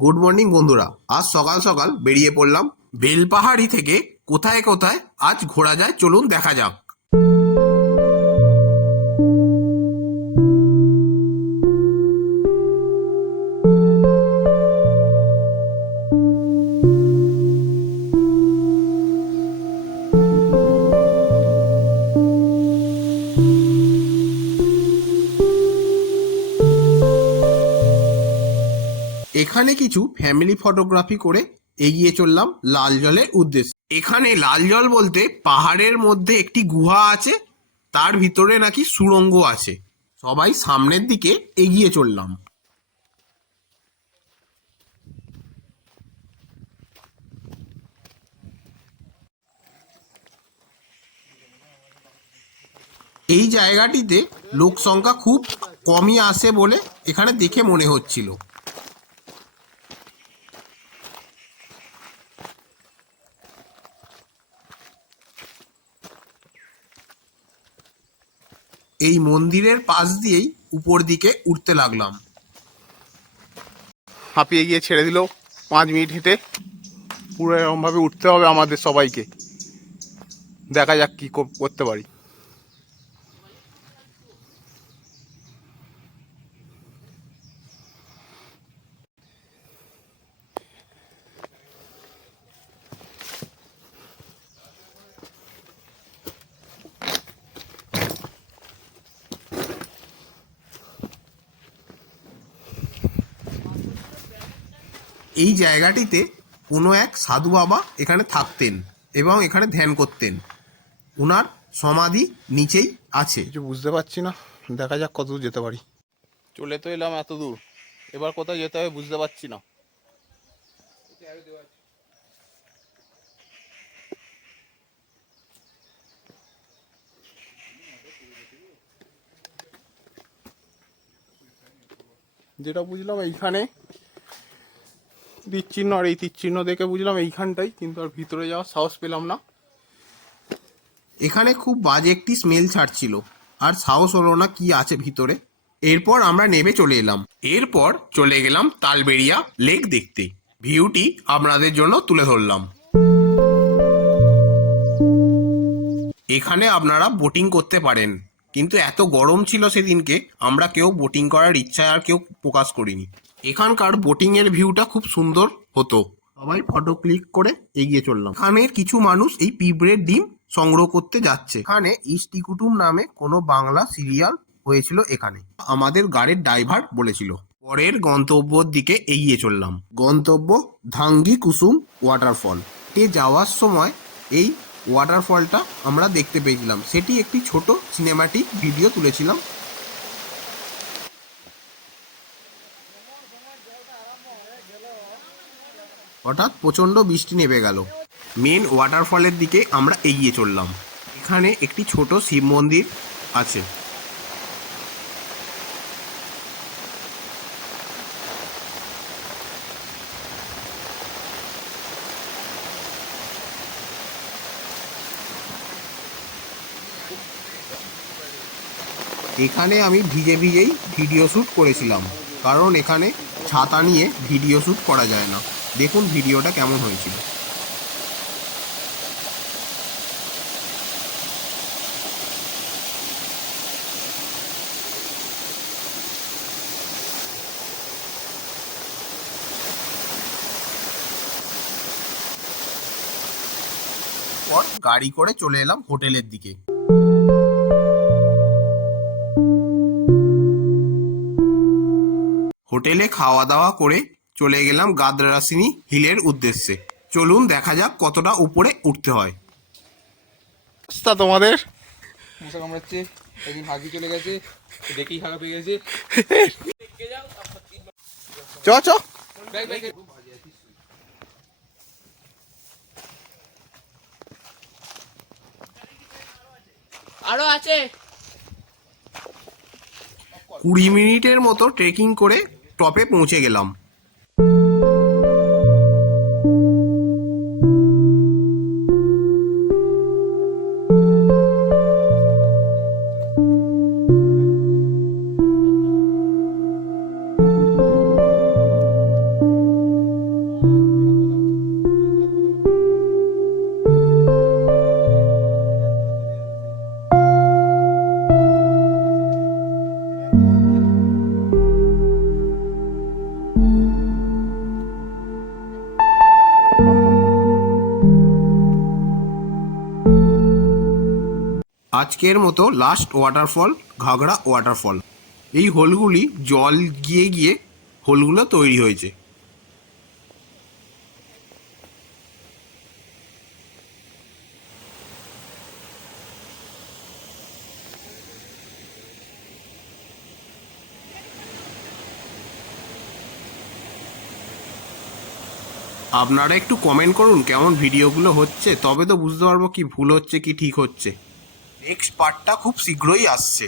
Good morning বন্ধুরা। আজ সকাল সকাল বেরিয়ে পড়লাম বেলপাহাড়ি থেকে কোথায় কোথায় আজ ঘোরা যায় চলুন দেখা যাক। এখানে কিছু ফ্যামিলি ফটোগ্রাফি করে এগিয়ে চললাম লাল জলের উদ্দেশ্যে। এখানে লাল জল বলতে পাহাড়ের মধ্যে একটি গুহা আছে, তার ভিতরে নাকি সুড়ঙ্গ আছে। সবাই সামনের দিকে এগিয়ে চললাম। এই জায়গাটিতে লোক সংখ্যা খুব কমই আসে বলে এখানে দেখে মনে হচ্ছিল। এই মন্দিরের পাশ দিয়েই উপর দিকে উঠতে লাগলাম। হাঁপিয়ে গিয়ে ছেড়ে দিল পাঁচ মিনিট হেঁটে। পুরো এরকমভাবে উঠতে হবে আমাদের সবাইকে। দেখা যাক কী কর- করতে পারি। এই জায়গাটিতে কোনো এক সাধু বাবা এখানে থাকতেন এবং এখানে ধ্যান করতেন। ওনার সমাধি নিচেই আছে। কিছু বুঝতে পারছি না। দেখা যাক কত দূর যেতে পারি। চলে তো এলাম এত দূর। এবার কোথায় যেতে হবে বুঝতে পারছি না। যেটা বুঝলাম এইখানে তীরচিহ্ন আর এই তীরচিহ্ন দেখে বুঝলাম এইখানটাই, কিন্তু আর ভিতরে যাওয়ার সাহস পেলাম না। এখানে খুব বাজে একটি স্মেল ছাড়ছিল, আর সাহস হলো না কি আছে ভিতরে। এরপর আমরা নেমে চলে এলাম। এরপর চলে গেলাম তালবেড়িয়া লেক দেখতে। ভিউটি আপনাদের জন্য তুলে ধরলাম। এখানে আপনারা বোটিং করতে পারেন, কিন্তু এত গরম ছিল সেদিনকে, আমরা কেউ বোটিং করার ইচ্ছায় আর কেউ প্রকাশ করিনি। এখানকার বোটিং এর ভিউটা খুব সুন্দর হতো। সবাই ফটো ক্লিক করে এগিয়ে চললাম। এখানে কিছু মানুষ এই পিঁপড়ের ডিম সংগ্রহ করতে যাচ্ছে। এখানে ইষ্টি কুটুম নামে কোনো বাংলা সিরিয়াল হয়েছিল এখানে। আমাদের গাড়ির ড্রাইভার বলেছিল। পরের গন্তব্যর দিকে এগিয়ে চললাম। গন্তব্য ধাঙ্গি কুসুম ওয়াটারফল তে যাওয়ার সময় এই ওয়াটারফলটা আমরা দেখতে পেয়েছিলাম। সেটি একটি ছোট সিনেমাটিক ভিডিও তুলেছিলাম। হঠাৎ প্রচণ্ড বৃষ্টি নেমে গেল। মেন ওয়াটারফলের দিকে আমরা এগিয়ে চললাম। এখানে একটি ছোট শিব মন্দির আছে। এখানে আমি ভিজে ভিজেই ভিডিও শ্যুট করেছিলাম, কারণ এখানে ছাতা নিয়ে ভিডিও শ্যুট করা যায় না। দেখুন ভিডিওটা কেমন হয়েছিল। পর গাড়ি করে চলে এলাম হোটেলের দিকে। হোটেলে খাওয়া দাওয়া করে চলে গেলাম গাদরাসিনী হিলের উদ্দেশ্যে। চলুন দেখা যাক কতটা উপরে উঠতে হয়। রাস্তা তোমাদের? মশা কামড়াচ্ছে একদিন হাগি চলে গেছে দেখেই হাগা পেয়ে গেছে। চ চ। ব্যাগ ব্যাগ আরও আছে। কুড়ি মিনিটের মতো ট্রেকিং করে টপে পৌঁছে গেলাম। আজকের মতো লাস্ট ওয়াটারফল ঘাগড়া ওয়াটারফল এই হোলগুলি জল গিয়ে গিয়ে হোলগুলো তৈরি হয়েছে। আপনারা একটু কমেন্ট করুন কেমন ভিডিওগুলো হচ্ছে, তবে তো বুঝতে পারব কি ভুল হচ্ছে, কি ঠিক হচ্ছে। নেক্সট পার্টটা খুব শীঘ্রই আসছে।